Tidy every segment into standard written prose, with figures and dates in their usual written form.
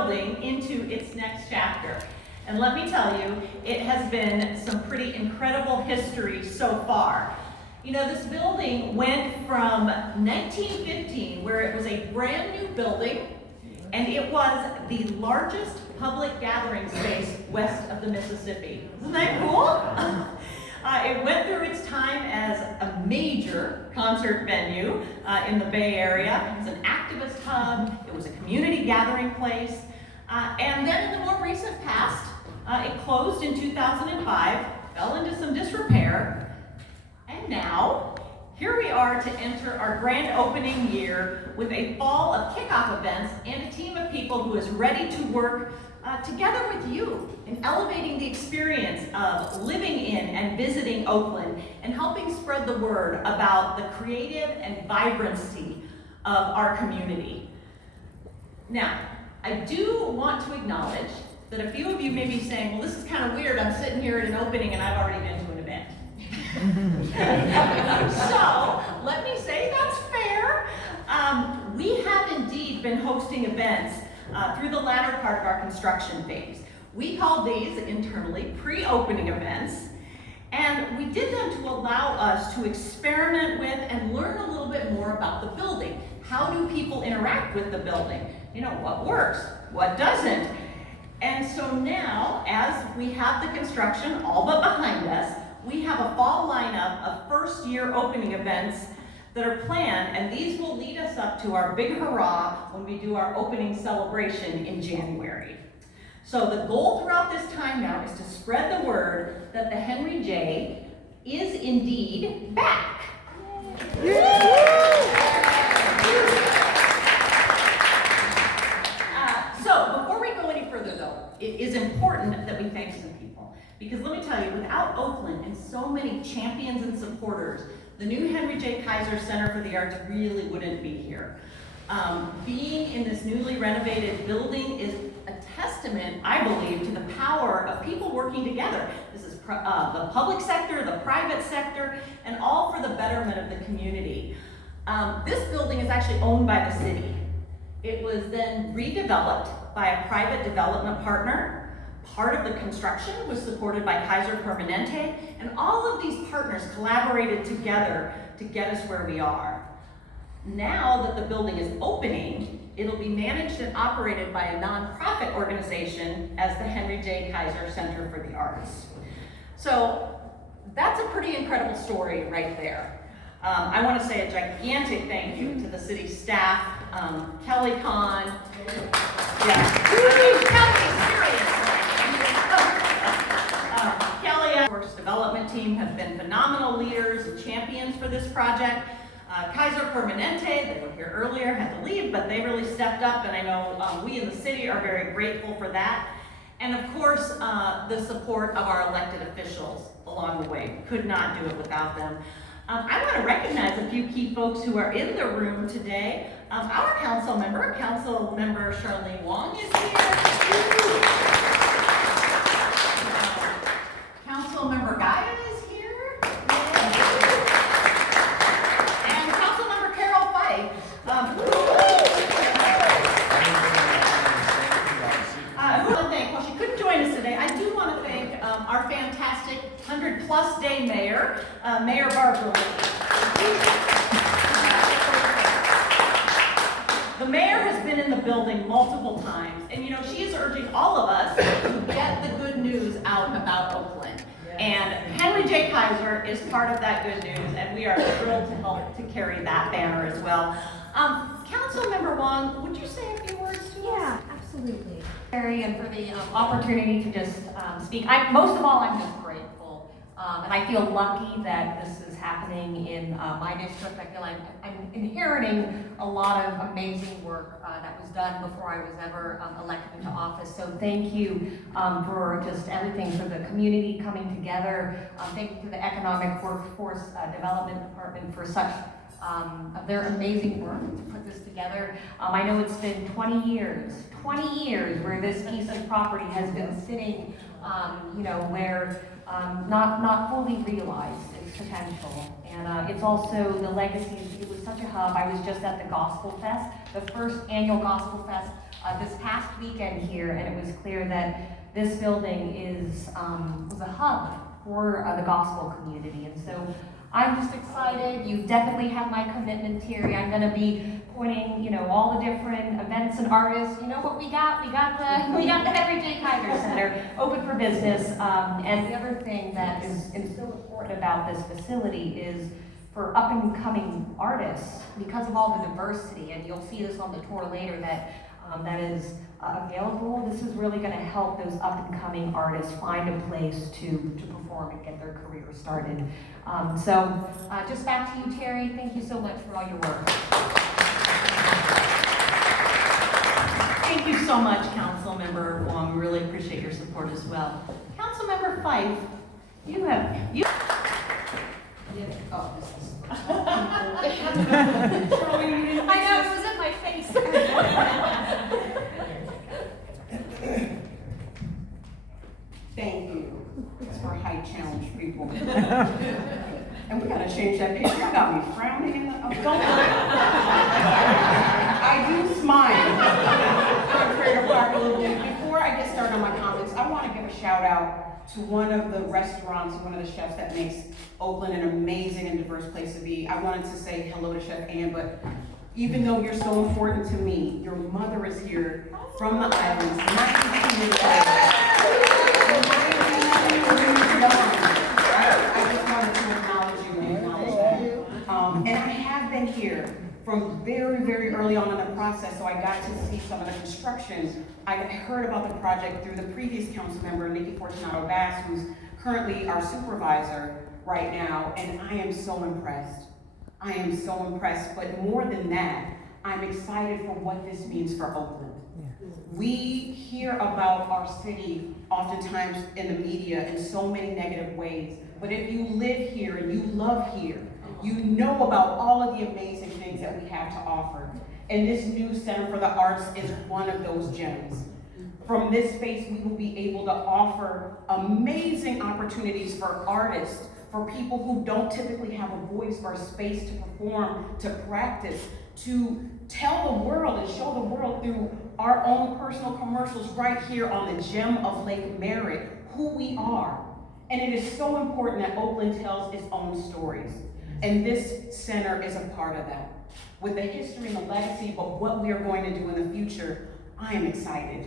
building into its next chapter. And let me tell you, it has been some pretty incredible history so far. You know, this building went from 1915, where it was a brand new building, and it was the largest public gathering space west of the Mississippi. Isn't that cool? It went through its time as a major concert venue in the Bay Area. It was an activist hub. It was a community gathering place. And then in the more recent past, it closed in 2005, fell into some disrepair, and now here we are to enter our grand opening year with a fall of kickoff events and a team of people who is ready to work together with you in elevating the experience of living in and visiting Oakland and helping spread the word about the creative and vibrancy of our community. Now, I do want to acknowledge that a few of you may be saying, well, this is kind of weird. I'm sitting here at an opening and I've already been to an event. So, let me say that's fair. We have indeed been hosting events through the latter part of our construction phase. We call these internally pre-opening events, and we did them to allow us to experiment with and learn a little bit more about the building. How do people interact with the building? You know, what works, what doesn't? And so now, as we have the construction all but behind us, we have a fall lineup of first-year opening events that are planned, and these will lead us up to our big hurrah when we do our opening celebration in January. So the goal throughout this time now is to spread the word that the Henry J is indeed back. So before we go any further though, it is important that we thank some people. Because let me tell you, without Oakland and so many champions and supporters, the new Henry J. Kaiser Center for the Arts really wouldn't be here. Being in this newly renovated building is a testament, I believe, to the power of people working together. This is the public sector, the private sector, and all for the betterment of the community. This building is actually owned by the city. It was then redeveloped by a private development partner. Part of the construction was supported by Kaiser Permanente, and all of these partners collaborated together to get us where we are. Now that the building is opening, it'll be managed and operated by a nonprofit organization as the Henry J. Kaiser Center for the Arts. So that's a pretty incredible story right there. I want to say a gigantic thank you to the city staff, Kelly Kahn. Kelly and the Works Development team have been phenomenal leaders and champions for this project. Kaiser Permanente, they were here earlier, had to leave, but they really stepped up, and I know we in the city are very grateful for that. And of course, the support of our elected officials along the way. We could not do it without them. I want to recognize a few key folks who are in the room today. Our council member Charlene Wong is here. Council member Gaia is here. And Council member Carol Fife. Well, she couldn't join us today. I do want to thank our fantastic 100+ day mayor, Mayor Barbara Lee. The mayor has been in the building multiple times, and you know, she is urging all of us to get the good news out about Oakland. And Henry J. Kaiser is part of that good news, and we are thrilled to help to carry that banner as well. Councilmember Wong, would you say a few words to us? Yeah, absolutely. Terri, and for the opportunity to just speak. Most of all, I'm just grateful, and I feel lucky that this is happening in my district. I feel like I'm inheriting a lot of amazing work that was done before I was ever elected into office. So thank you for just everything, for the community coming together. Thank you to the Economic Workforce Development Department for such of their amazing work to put this together. I know it's been 20 years where this piece of property has been sitting you know, where not fully realized its potential. And it's also the legacy. It was such a hub. I was just at the Gospel Fest, the first annual Gospel Fest this past weekend here, and it was clear that this building was a hub for the gospel community. And so I'm just excited. You definitely have my commitment, Terri. I'm going to be pointing, you know, all the different events and artists. You know what we got? We got the HJK Kaiser Center open for business. And the other thing that is so important about this facility is for up and coming artists, because of all the diversity, and you'll see this on the tour later, that is available. This is really going to help those up and coming artists find a place to perform and get their career started. So just back to you, Terri. Thank you so much for all your work. Thank you so much, Councilmember Wong. We really appreciate your support as well. Councilmember Fife, you have. Oh, this is. I know, it was in my face. Thank you. It's for height challenge people. And we gotta change that picture. You got me frowning in the. Oh, don't worry. I do smile. I'm afraid to park a little bit. Before I get started on my comments, I want to give a shout out to one of the restaurants, one of the chefs that makes Oakland an amazing and diverse place to be. I wanted to say hello to Chef Ann, but even though you're so important to me, your mother is here from the islands, 92 years old. I just wanted to acknowledge you and acknowledge that. And I have been here from very, very early on in the process, so I got to see some of the construction. I heard about the project through the previous council member, Nikki Fortunato Bass, who's currently our supervisor right now, and I am so impressed. I am so impressed, but more than that, I'm excited for what this means for Oakland. We hear about our city oftentimes in the media in so many negative ways, but if you live here and you love here, you know about all of the amazing things that we have to offer. And this new Center for the Arts is one of those gems. From this space, we will be able to offer amazing opportunities for artists, for people who don't typically have a voice or a space to perform, to practice, to tell the world and show the world through our own personal commercials right here on the gem of Lake Merritt, who we are. And it is so important that Oakland tells its own stories. And this center is a part of that. With the history and the legacy, but what we are going to do in the future, I am excited.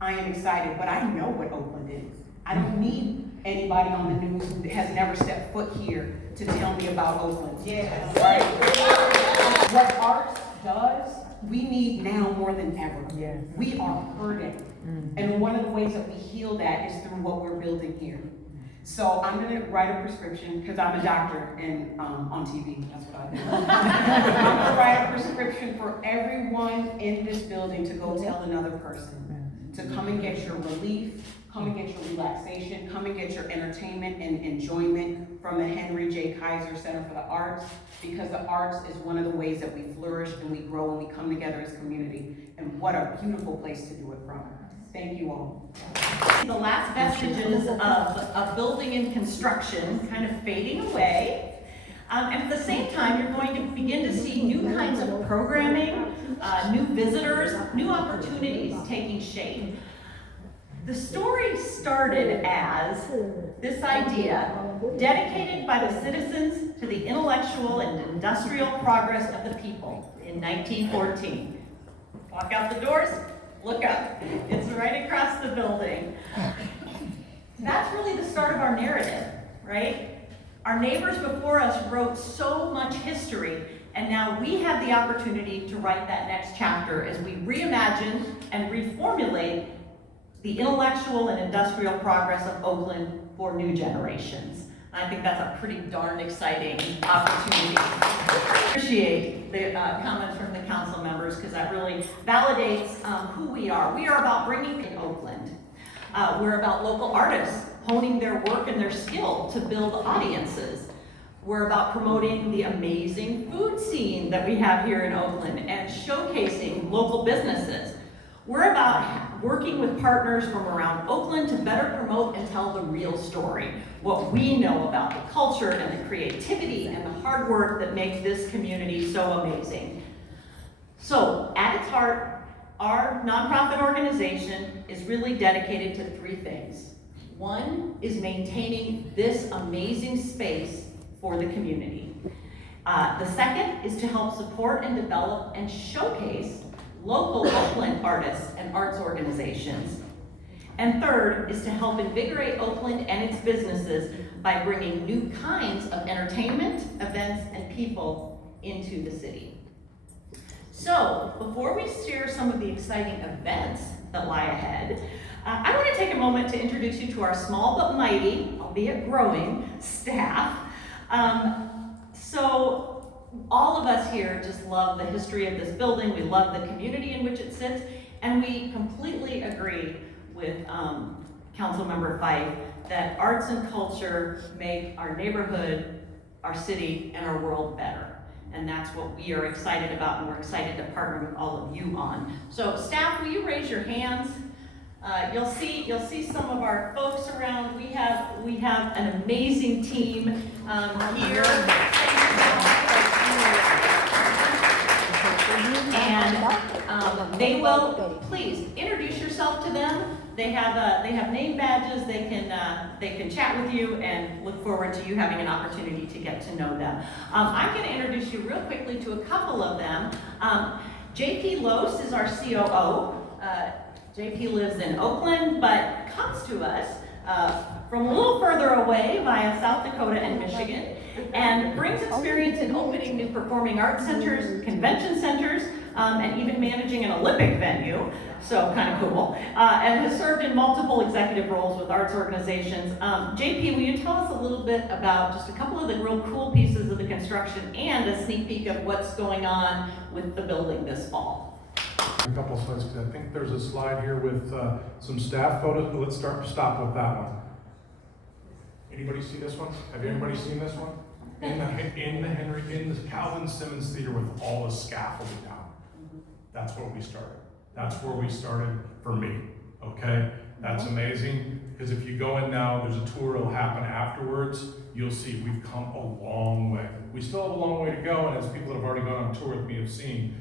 I am excited, but I know what Oakland is. I don't need anybody on the news who has never stepped foot here to tell me about Oakland. Yes. Right? What arts does, we need now more than ever. Yes. We are hurting. And one of the ways that we heal that is through what we're building here. So I'm gonna write a prescription, because I'm a doctor and on TV, that's what I do. I'm gonna write a prescription for everyone in this building to go tell another person, to come and get your relief, come and get your relaxation, come and get your entertainment and enjoyment from the Henry J. Kaiser Center for the Arts, because the arts is one of the ways that we flourish and we grow and we come together as a community. And what a beautiful place to do it from. Thank you all. The last vestiges of a building in construction kind of fading away. And at the same time, you're going to begin to see new kinds of programming, new visitors, new opportunities taking shape. The story started as this idea, dedicated by the citizens to the intellectual and industrial progress of the people in 1914. Walk out the doors, look up. It's right across the building. That's really the start of our narrative, right? Our neighbors before us wrote so much history, and now we have the opportunity to write that next chapter as we reimagine and reformulate the intellectual and industrial progress of Oakland for new generations. I think that's a pretty darn exciting opportunity. I appreciate the comments from the council members, because that really validates who we are. We are about bringing in Oakland. We're about local artists honing their work and their skill to build audiences. We're about promoting the amazing food scene that we have here in Oakland and showcasing local businesses. We're about working with partners from around Oakland to better promote and tell the real story, what we know about the culture and the creativity and the hard work that makes this community so amazing. So, at its heart, our nonprofit organization is really dedicated to three things. One is maintaining this amazing space for the community. The second is to help support and develop and showcase local Oakland artists and arts organizations. And third is to help invigorate Oakland and its businesses by bringing new kinds of entertainment, events, and people into the city. So, before we share some of the exciting events that lie ahead, I want to take a moment to introduce you to our small but mighty, albeit growing, staff. So all of us here just love the history of this building, we love the community in which it sits, and we completely agree with Councilmember Fife that arts and culture make our neighborhood, our city, and our world better. And that's what we are excited about, and we're excited to partner with all of you on. So staff, will you raise your hands? You'll see some of our folks around. We have an amazing team here. And they will, please introduce yourself to them. They have name badges. They can chat with you, and look forward to you having an opportunity to get to know them. I'm going to introduce you real quickly to a couple of them. JP Lose is our COO. JP lives in Oakland, but comes to us from a little further away via South Dakota and Michigan, and brings experience in opening new performing arts centers, convention centers, and even managing an Olympic venue, so kind of cool, and has served in multiple executive roles with arts organizations. JP, will you tell us a little bit about just a couple of the real cool pieces of the construction and a sneak peek of what's going on with the building this fall? A couple of slides, because I think there's a slide here with some staff photos, but let's stop with that one. Anybody see this one? Have anybody seen this one? In the Calvin Simmons Theater with all the scaffolding down. That's where we started. That's where we started for me, okay? That's amazing, because if you go in now, there's a tour that'll happen afterwards. You'll see we've come a long way. We still have a long way to go, and as people that have already gone on tour with me have seen,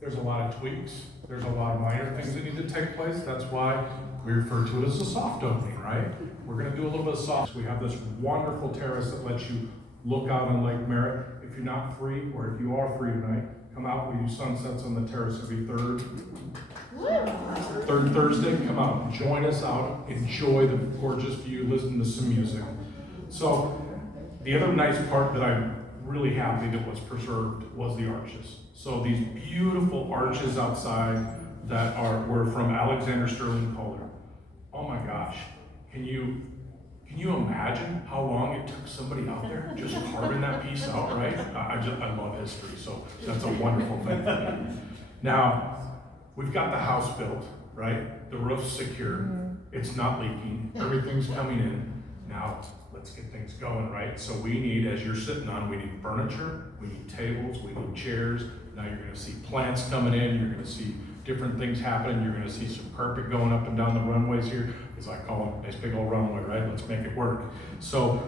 there's a lot of tweaks. There's a lot of minor things that need to take place. That's why we refer to it as a soft opening, right? We're gonna do a little bit of soft. We have this wonderful terrace that lets you look out on Lake Merritt. If you're not free, or if you are free tonight, come out. We do sunsets on the terrace every third Thursday. Come out, join us out, enjoy the gorgeous view, listen to some music. So the other nice part that I'm really happy that was preserved was the arches. So these beautiful arches outside that were from Alexander Sterling Kohler. Oh my gosh, can you imagine how long it took somebody out there just carving that piece out, right? I love history, so that's a wonderful thing for me. Now, we've got the house built, right? The roof's secure, it's not leaking, everything's coming in. Now, let's get things going, right? So we need, as you're sitting on, we need furniture, we need tables, we need chairs. Now you're gonna see plants coming in, you're gonna see different things happening, you're gonna see some carpet going up and down the runways here, as I call them, nice big old runway, right? Let's make it work. So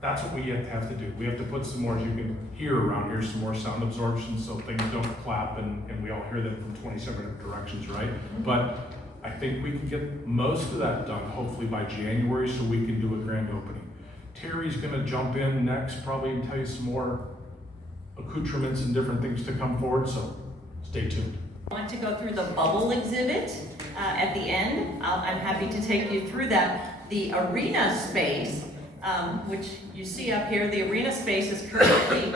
that's what we have to do. We have to put some more, as you can hear around here, some more sound absorption so things don't clap and we all hear them from 27 different directions, right? But I think we can get most of that done, hopefully by January, so we can do a grand opening. Terry's gonna jump in next, probably, and tell you some more accoutrements and different things to come forward, so stay tuned. I want to go through the bubble exhibit at the end. I'm happy to take you through that. The arena space, which you see up here, the arena space is currently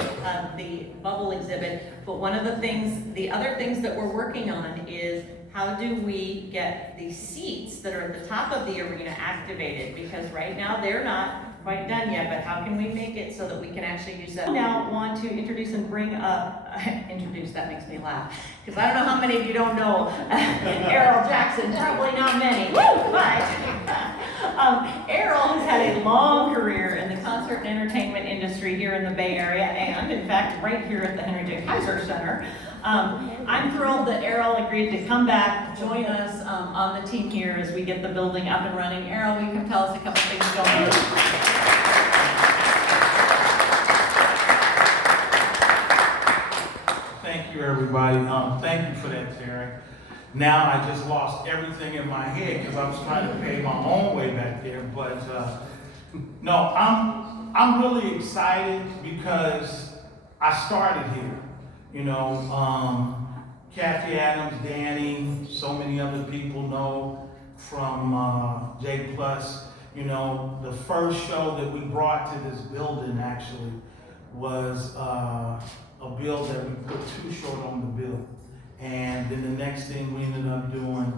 the bubble exhibit, but one of the other things that we're working on is how do we get the seats that are at the top of the arena activated? Because right now they're not quite done yet, but how can we make it so that we can actually use that? I now want to introduce and bring up, that makes me laugh, because I don't know how many of you don't know Errol Jackson, probably not many, but Errol has had a long career in the concert and entertainment industry here in the Bay Area, and in fact, right here at the Henry J. Kaiser Center. I'm thrilled that Errol agreed to come back, join us on the team here as we get the building up and running. Errol, will you come tell us a couple things going on? Thank you, everybody. Thank you for that, Terry. Now I just lost everything in my head because I was trying to pay my own way back there. But no, I'm really excited because I started here. You know, Kathy Adams, Danny, so many other people know from J Plus. You know, the first show that we brought to this building actually was a bill that we put too short on the bill. And then the next thing we ended up doing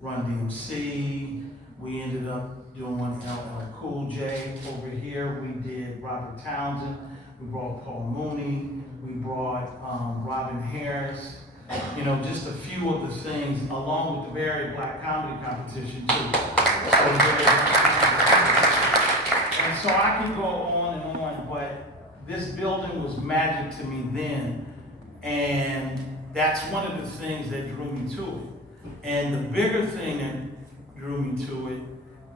Run DMC, we ended up doing LL Cool J. Over here we did Robert Townsend, we brought Paul Mooney, we brought Robin Harris, you know, just a few of the things, along with the very Black comedy competition too. And so I can go on and on, but this building was magic to me then, and that's one of the things that drew me to it. And the bigger thing that drew me to it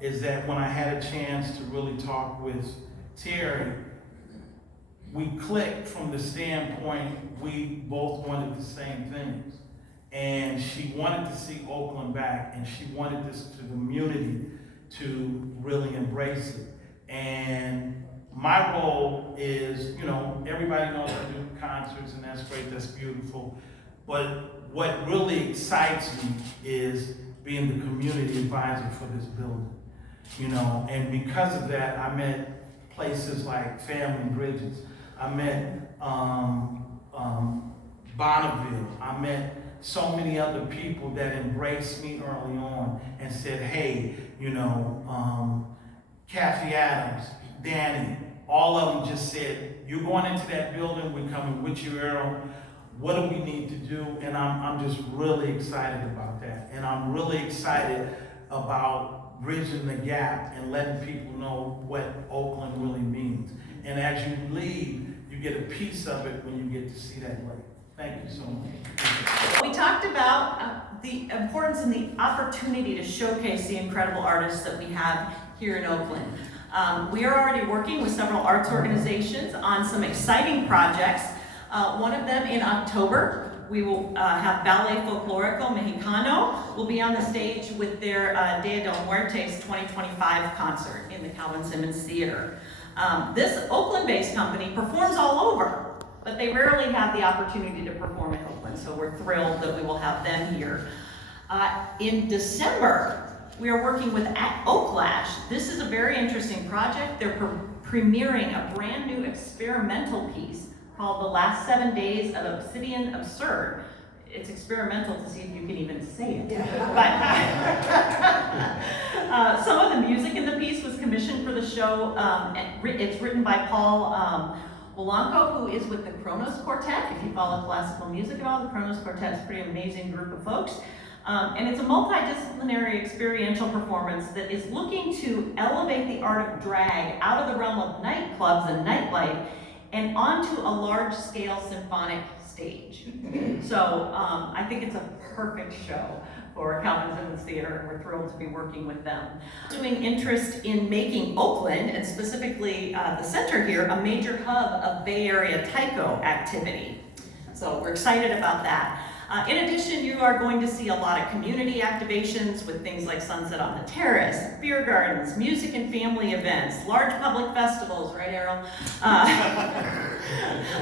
is that when I had a chance to really talk with Terry, we clicked from the standpoint we both wanted the same things. And she wanted to see Oakland back, and she wanted this to the community to really embrace it. And my role is, you know, everybody knows I do concerts, and that's great, that's beautiful. But what really excites me is being the community advisor for this building. You know, and because of that, I met places like Family Bridges. I met Bonneville. I met so many other people that embraced me early on and said, hey, you know, Kathy Adams, Danny, all of them just said, you're going into that building, we're coming with you, Errol. What do we need to do? And I'm just really excited about that. And I'm really excited about bridging the gap and letting people know what Oakland really means. And as you leave, you get a piece of it when you get to see that lake. Thank you so much. We talked about the importance and the opportunity to showcase the incredible artists that we have here in Oakland. We are already working with several arts organizations on some exciting projects. One of them in October, we will have Ballet Folklorico Mexicano will be on the stage with their Dia de Muertes 2025 concert in the Calvin Simmons Theater. This Oakland-based company performs all over, but they rarely have the opportunity to perform in Oakland, so we're thrilled that we will have them here. In December, we are working with Oaklash. This is a very interesting project. They're premiering a brand new experimental piece called The Last 7 Days of Obsidian Absurd. It's experimental to see if you can even say it. But some of the music in the piece was commissioned for the show. It's written by Paul Wolanko, who is with the Kronos Quartet. If you follow classical music at all, the Kronos Quartet is a pretty amazing group of folks. And it's a multidisciplinary experiential performance that is looking to elevate the art of drag out of the realm of nightclubs and nightlife and onto a large-scale symphonic stage. So I think it's a perfect show for Calvin Simmons Theater, and we're thrilled to be working with them. Showing interest in making Oakland, and specifically the center here, a major hub of Bay Area taiko activity. So we're excited about that. In addition, you are going to see a lot of community activations with things like Sunset on the Terrace, beer gardens, music and family events, large public festivals, right, Errol?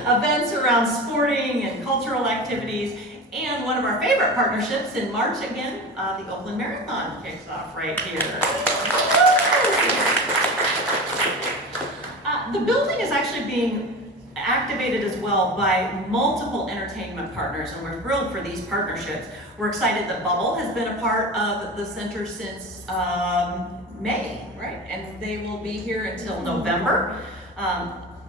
Events around sporting and cultural activities, and one of our favorite partnerships in March again, the Oakland Marathon kicks off right here. The building is actually being activated as well by multiple entertainment partners, and we're thrilled for these partnerships. We're excited that Bubble has been a part of the center since May, right? And they will be here until November.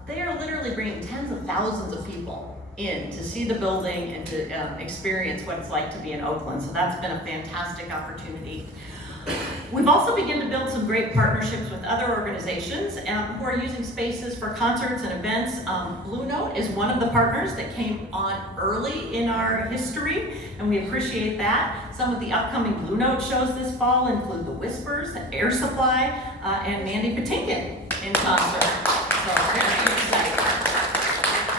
They are literally bringing tens of thousands of people in to see the building and to experience what it's like to be in Oakland. So that's been a fantastic opportunity. We've also begun to build some great partnerships with other organizations who are using spaces for concerts and events. Blue Note is one of the partners that came on early in our history, and we appreciate that. Some of the upcoming Blue Note shows this fall include The Whispers, Air Supply, and Mandy Patinkin in concert. So very exciting.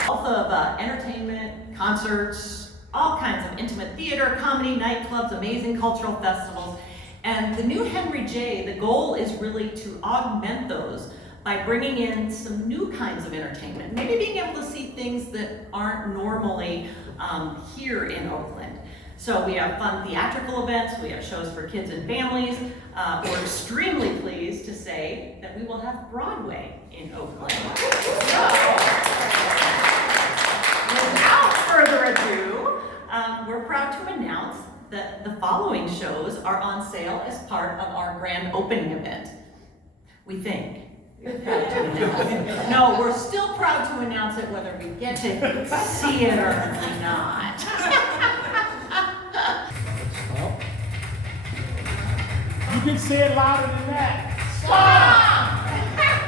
Wealth of entertainment, concerts, all kinds of intimate theater, comedy, nightclubs, amazing cultural festivals. And the new Henry J, the goal is really to augment those by bringing in some new kinds of entertainment, maybe being able to see things that aren't normally here in Oakland. So we have fun theatrical events, we have shows for kids and families. We're extremely pleased to say that we will have Broadway in Oakland. So, without further ado, we're proud to announce that the following shows are on sale as part of our grand opening event. We think. We're proud to announce. No, we're still proud to announce it whether we get to see it or not. You can say it louder than that. Stop!